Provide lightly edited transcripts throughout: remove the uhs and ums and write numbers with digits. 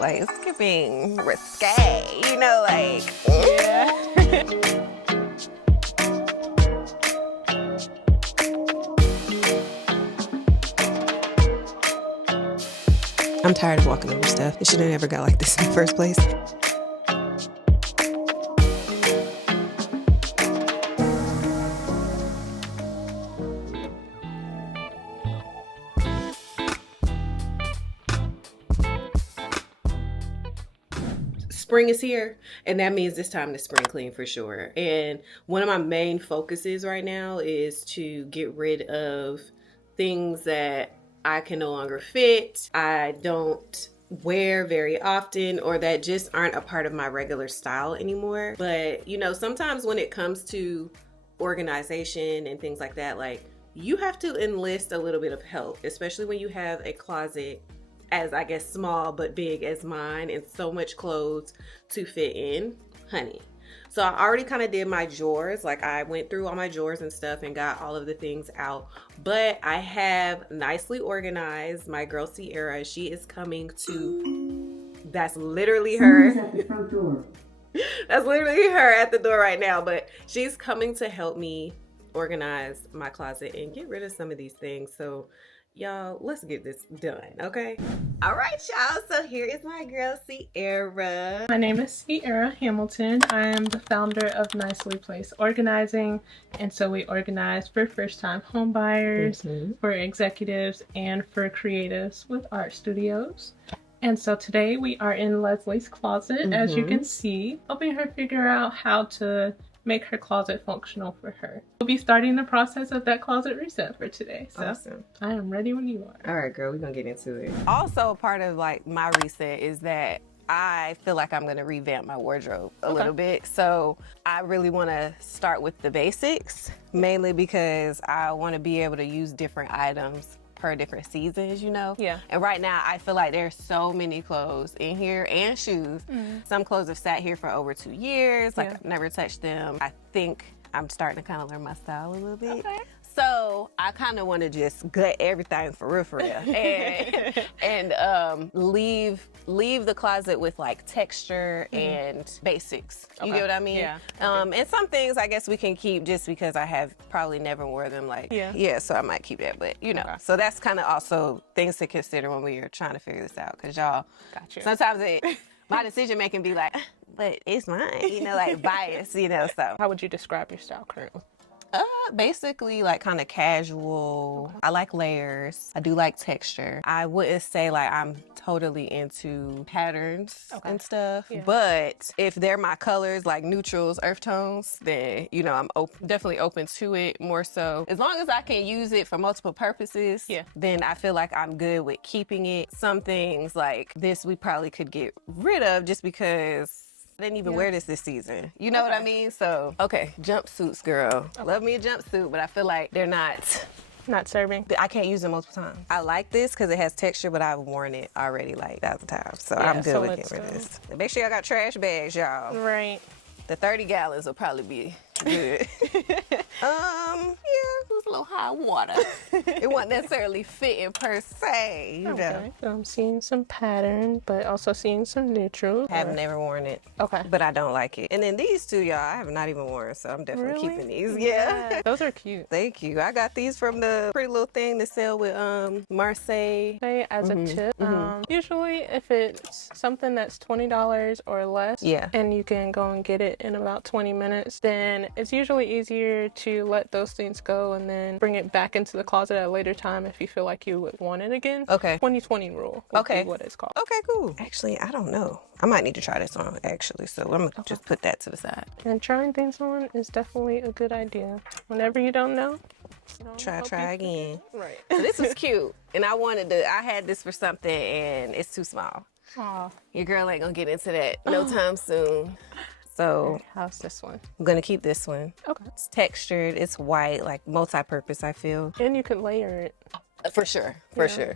Like, it's giving risque, you know, like. Yeah. I'm tired of walking over stuff. It should have never got like this in the first place. Spring is here, and that means it's time to spring clean for sure. And one of my main focuses right now is to get rid of things that I can no longer fit, I don't wear very often, or that just aren't a part of my regular style anymore. But you know, sometimes when it comes to organization and things like that, like, you have to enlist a little bit of help, especially when you have a closet as, I guess, small but big as mine and so much clothes to fit in, honey. So I already kind of did my drawers. Like, I went through all my drawers and stuff and got all of the things out. But I have nicely organized my girl Seirra. She is coming to, that's literally her. At the front door. That's literally her at the door right now. But she's coming to help me organize my closet and get rid of some of these things. So y'all, let's get this done, okay? All right, y'all. So here is my girl, Seirra. My name is Seirra Hamilton. I am the founder of Nicely Placed Organizing. And so we organize for first-time home buyers, for executives, and for creatives with art studios. And so today we are in Leslie's closet, as you can see, helping her figure out how to make her closet functional for her. We'll be starting the process of that closet reset for today. So Awesome. I am ready when you are. All right, girl, we're gonna get into it. Also, part of like my reset is that I feel like I'm gonna revamp my wardrobe a little bit. So I really wanna start with the basics, mainly because I wanna be able to use different items per different seasons, you know? Yeah. And right now, I feel like there's so many clothes in here and shoes. Some clothes have sat here for over 2 years. Like, I've never touched them. I think I'm starting to kind of learn my style a little bit. Okay. So I kind of want to just gut everything for real, and leave the closet with like texture and basics. You get what I mean? Yeah. And some things I guess we can keep just because I have probably never wore them. Like, yeah. So I might keep that, but you know. Okay. So that's kind of also things to consider when we are trying to figure this out, because y'all, sometimes my decision making be like, but it's mine, you know, like bias, you know. So How would you describe your style currently? basically like kind of casual. I like layers. I do like texture. I wouldn't say like I'm totally into patterns and stuff, but if they're my colors, like neutrals, earth tones, then, you know, I'm definitely open to it more so. As long as I can use it for multiple purposes, then I feel like I'm good with keeping it. Some things like this we probably could get rid of just because I didn't even wear this season. You know what I mean? So, okay, jumpsuits, girl. Love me a jumpsuit, but I feel like they're not serving. I can't use them multiple times. I like this because it has texture, but I've worn it already like 1,000 times. So I'm good with getting rid of this. Make sure y'all got trash bags, y'all. Right. The 30 gallons will probably be good. Yeah, it was a little high water. It wasn't necessarily fitting per se, you know. So I'm seeing some pattern, but also seeing some neutral. I have never worn it. Okay. But I don't like it. And then these two, y'all, I have not even worn, so I'm definitely keeping these. Yeah. Those are cute. Thank you. I got these from the pretty little thing to sell with Marseille. As a tip. Usually if it's something that's $20 or less, and you can go and get it in about 20 minutes, then it's usually easier to let those things go and then bring it back into the closet at a later time if you feel like you would want it again. Okay. 20/20 rule would be what it's called. Okay, cool. Actually, I don't know. I might need to try this on, actually. So I'm going to just put that to the side. And trying things on is definitely a good idea. Whenever you don't know, try again. Right. So this was cute. And I had this for something and it's too small. Aw. Your girl ain't going to get into that no time soon. So how's this one? I'm gonna keep this one. Okay. It's textured, it's white, like multi-purpose, I feel. And you can layer it. For sure.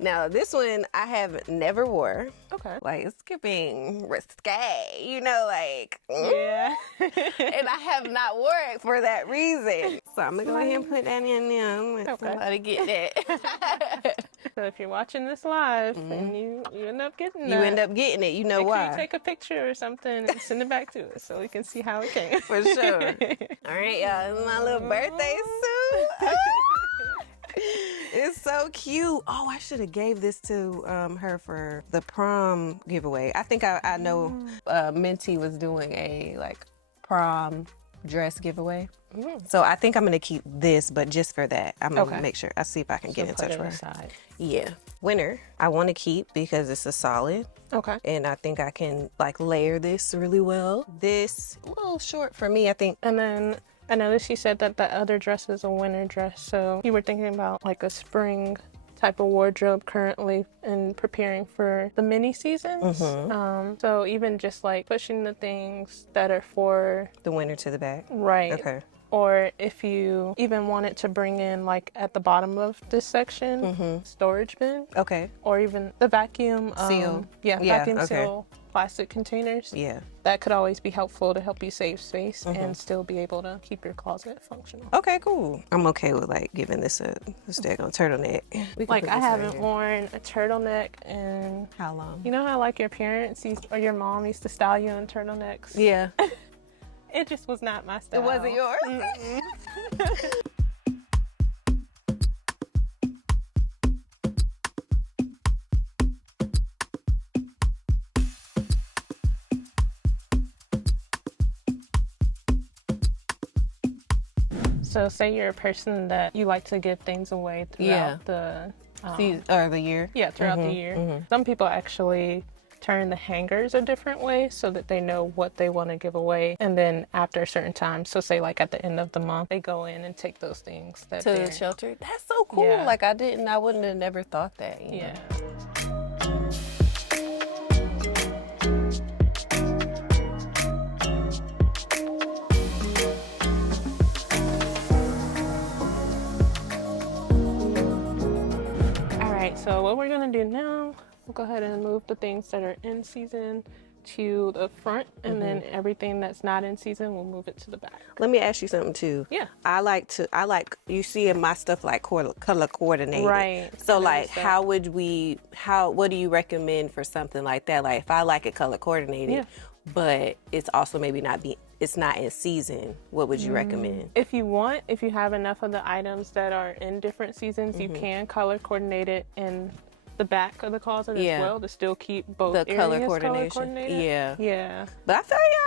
Now this one I have never wore. Okay. Like, it's giving risque, you know, like. Yeah. And I have not wore it for that reason. So I'm gonna go ahead and put that in there. I'm gonna let it get that. So if you're watching this live and you end up getting You end up getting it. You know make sure why. you take a picture or something and send it back to us so we can see how it came. For sure. All right, y'all. This is my little birthday suit. It's so cute. Oh, I should have gave this to her for the prom giveaway. I think I know Minty was doing a like prom dress giveaway. So I think I'm gonna keep this, but just for that. I'm gonna make sure. I'll see if I can get in touch with her. Yeah. Winner, I want to keep because it's a solid. Okay. And I think I can like layer this really well. This a little short for me, I think. And then I noticed you said that the other dress is a winter dress, so you were thinking about like a spring type of wardrobe currently and preparing for the mini seasons. So even just like pushing the things that are for the winter to the back. Right. Okay. Or if you even wanted to bring in like at the bottom of this section, storage bin. Okay. Or even the vacuum seal. Vacuum seal plastic containers. Yeah. That could always be helpful to help you save space and still be able to keep your closet functional. Okay, cool. I'm okay with like giving this a daggone turtleneck. Like I haven't worn a turtleneck in how long? You know how like your parents or your mom used to style you in turtlenecks? Yeah. It just was not my style. It wasn't yours? So say you're a person that you like to give things away throughout the season or the year. Yeah, throughout the year. Some people actually turn the hangers a different way so that they know what they want to give away, and then after a certain time, so say like at the end of the month, they go in and take those things that to the shelter. That's so cool. Yeah. Like I wouldn't have never thought that. You know? So what we're gonna do now, we'll go ahead and move the things that are in season to the front, and then everything that's not in season, we'll move it to the back. Let me ask you something too. Yeah. I like you see in my stuff like color coordinated. Right. So like what do you recommend for something like that? Like if I like it color coordinated, but it's also maybe it's not in season, what would you recommend? If you have enough of the items that are in different seasons, you can color coordinate it in the back of the closet as well to still keep both the color areas coordination. Color-coordinated. Yeah. But I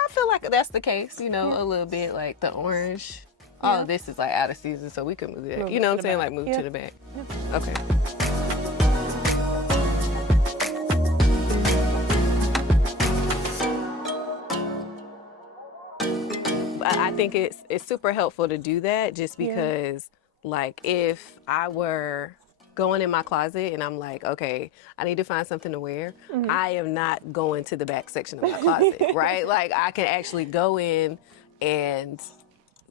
feel like that's the case, you know, a little bit like the orange. Oh, this is like out of season, so we can move that. You know what I'm saying? Like move to the back. Yeah. Okay. I think it's super helpful to do that just because like if I were going in my closet and I'm like, okay, I need to find something to wear, I am not going to the back section of my closet, right? Like I can actually go in and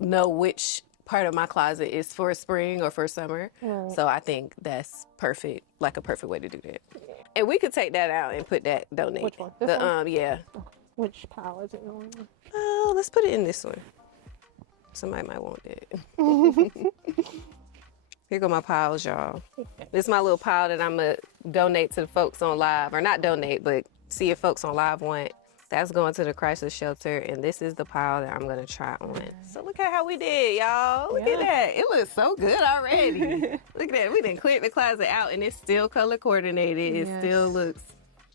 know which part of my closet is for spring or for summer. So I think that's perfect, like a perfect way to do that. And we could take that out and put that donate. Which one? This one? Yeah. Which pile is it going in? Let's put it in this one. Somebody might want that. Here go my piles, y'all. This is my little pile that I'm gonna donate to the folks on live, or not donate, but see if folks on live want. That's going to the crisis shelter, and this is the pile that I'm gonna try on. So look at how we did, y'all. Look at that. It looks so good already. Look at that. We didn't clear the closet out, and it's still color coordinated. It still looks,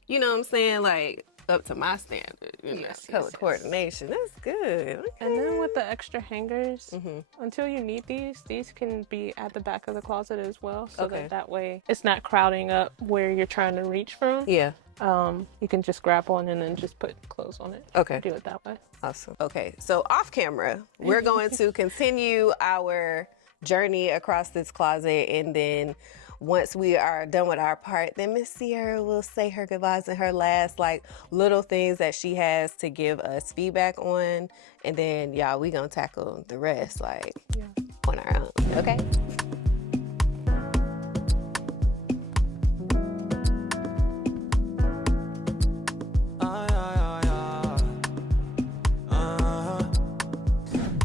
you know what I'm saying, like up to my standard, you know, color coordination. That's good. Okay. And then with the extra hangers, until you need these can be at the back of the closet as well, so that way it's not crowding up where you're trying to reach from. Yeah. You can just grab one and then just put clothes on it. Okay. Do it that way. Awesome. Okay, so off camera, we're going to continue our journey across this closet, and then once we are done with our part, then Miss Seirra will say her goodbyes and her last like little things that she has to give us feedback on, and then y'all, we gonna tackle the rest like on our own. Okay.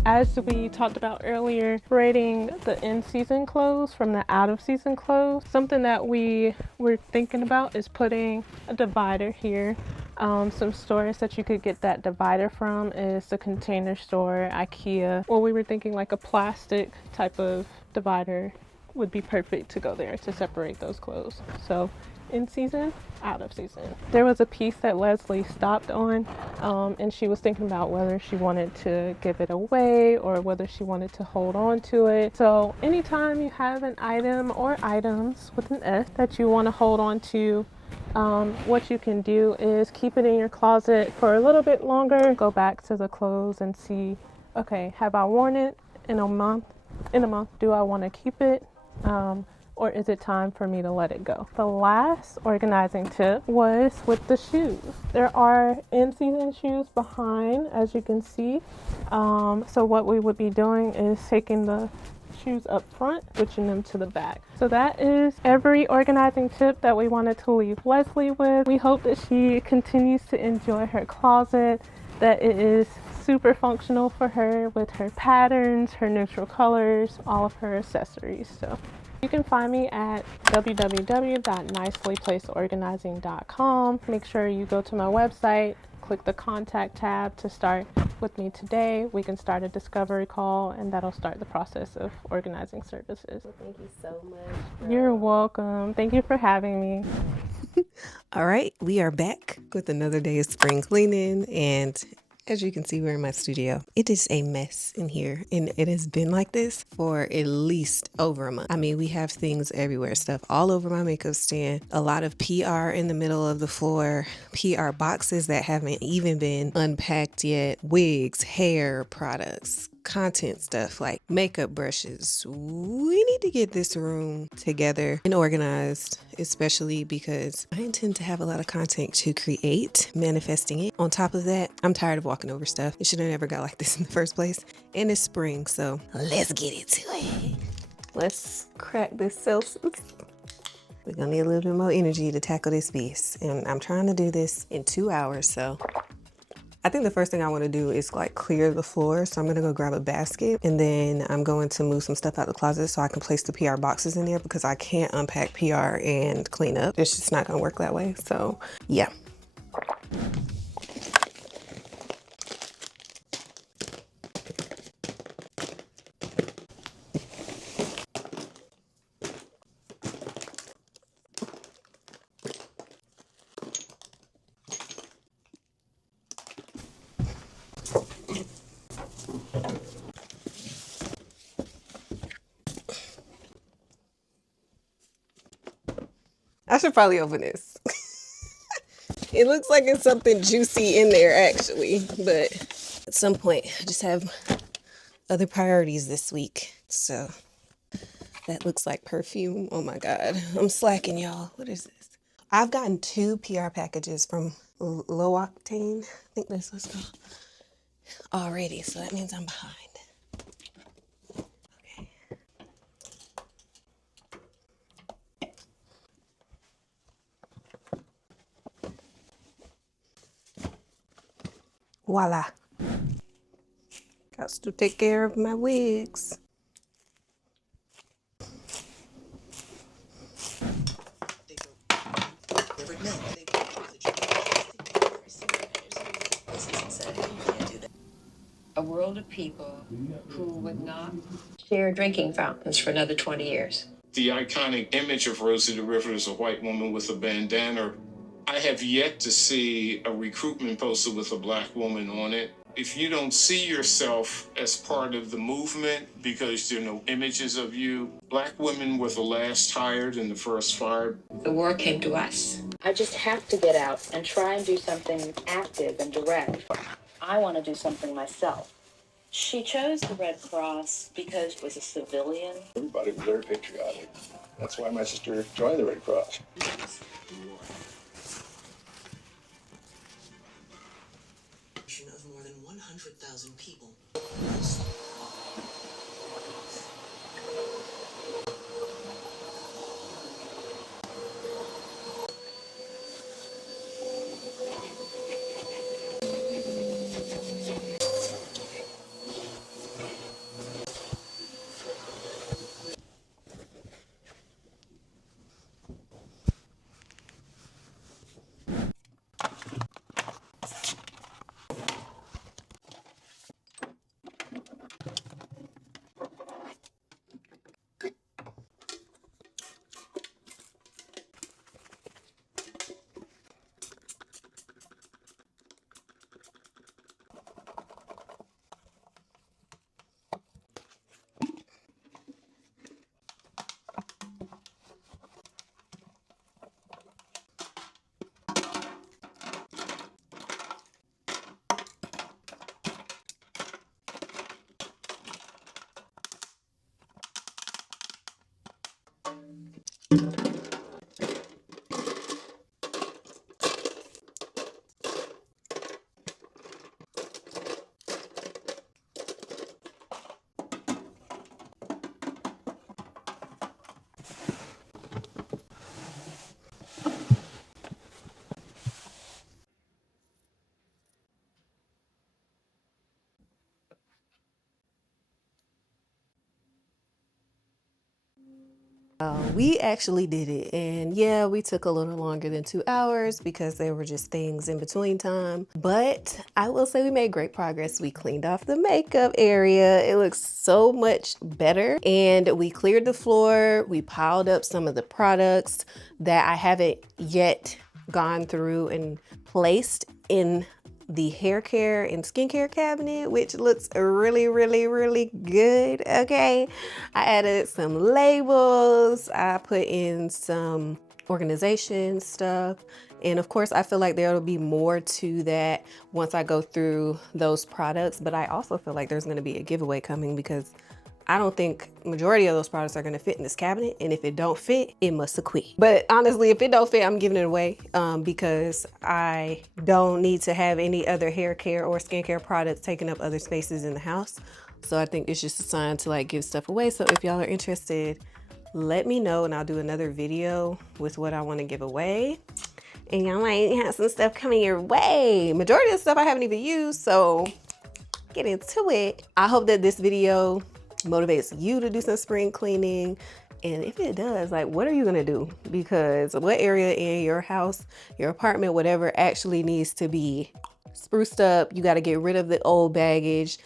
As as we talked about earlier, separating the in-season clothes from the out-of-season clothes. Something that we were thinking about is putting a divider here. Some stores that you could get that divider from is the Container Store, IKEA, or we were thinking like a plastic type of divider would be perfect to go there to separate those clothes. So in season, out of season. There was a piece that Leslie stopped on, and she was thinking about whether she wanted to give it away or whether she wanted to hold on to it. So anytime you have an item or items with an S that you want to hold on to, what you can do is keep it in your closet for a little bit longer, go back to the clothes and see, okay, have I worn it in a month? Do I want to keep it? Or is it time for me to let it go? The last organizing tip was with the shoes. There are in-season shoes behind, as you can see. So what we would be doing is taking the shoes up front, switching them to the back. So that is every organizing tip that we wanted to leave Leslie with. We hope that she continues to enjoy her closet, that it is super functional for her with her patterns, her neutral colors, all of her accessories. So you can find me at www.nicelyplaceorganizing.com. Make sure you go to my website, click the contact tab to start with me today. We can start a discovery call, and that'll start the process of organizing services. Well, thank you so much. You're welcome. Thank you for having me. All right, we are back with another day of spring cleaning, and as you can see, we're in my studio. It is a mess in here, and it has been like this for at least over a month. I mean, we have things everywhere, stuff all over my makeup stand, a lot of PR in the middle of the floor, PR boxes that haven't even been unpacked yet, wigs, hair products, content stuff like makeup brushes. We need to get this room together and organized, especially because I intend to have a lot of content to create, manifesting it. On top of that, I'm tired of walking over stuff. It should have never got like this in the first place. And it's spring, so let's get into it. Let's crack this Celsius. We're gonna need a little bit more energy to tackle this beast. And I'm trying to do this in 2 hours, so I think the first thing I want to do is like clear the floor. So I'm going to go grab a basket, and then I'm going to move some stuff out of the closet so I can place the PR boxes in there, because I can't unpack PR and clean up. It's just not going to work that way. So yeah. I should probably open this. It looks like it's something juicy in there actually, but at some point I just have other priorities this week. So that looks like perfume. Oh my God, I'm slacking, y'all. What is this? I've gotten 2 PR packages from Low Octane, I think that's what's called, already, so that means I'm behind. Okay. Voila. Got to take care of my wigs. A world of people who would not share drinking fountains for another 20 years. The iconic image of Rosie the Riveter is a white woman with a bandana. I have yet to see a recruitment poster with a black woman on it. If you don't see yourself as part of the movement because there are no images of you, black women were the last hired and the first fired. The war came to us. I just have to get out and try and do something active and direct. I want to do something myself. She chose the Red Cross because it was a civilian. Everybody was very patriotic. That's why my sister joined the Red Cross. Of more than 100,000 people. We actually did it, and yeah, we took a little longer than 2 hours because there were just things in between time, but I will say we made great progress. We cleaned off the makeup area. It looks so much better, and we cleared the floor. We piled up some of the products that I haven't yet gone through and placed in the hair care and skincare cabinet, which looks really, really, really good. Okay, I added some labels, I put in some organization stuff, and of course I feel like there will be more to that once I go through those products. But I also feel like there's going to be a giveaway coming because I don't think majority of those products are gonna fit in this cabinet, and if it don't fit, it must have quit. But honestly, if it don't fit, I'm giving it away because I don't need to have any other hair care or skincare products taking up other spaces in the house. So I think it's just a sign to like give stuff away. So if y'all are interested, let me know and I'll do another video with what I wanna give away. And y'all might have some stuff coming your way. Majority of the stuff I haven't even used, so get into it. I hope that this video motivates you to do some spring cleaning, and if it does, like, what are you gonna do? Because what area in your house, your apartment, whatever, actually needs to be spruced up? You got to get rid of the old baggage,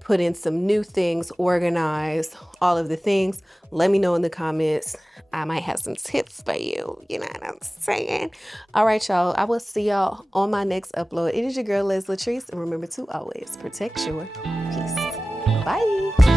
put in some new things, organize all of the things. Let me know in the comments. I might have some tips for you, you know what I'm saying? All right, y'all, I will see y'all on my next upload. It is your girl, LATRICE, and remember to always protect your peace. Bye.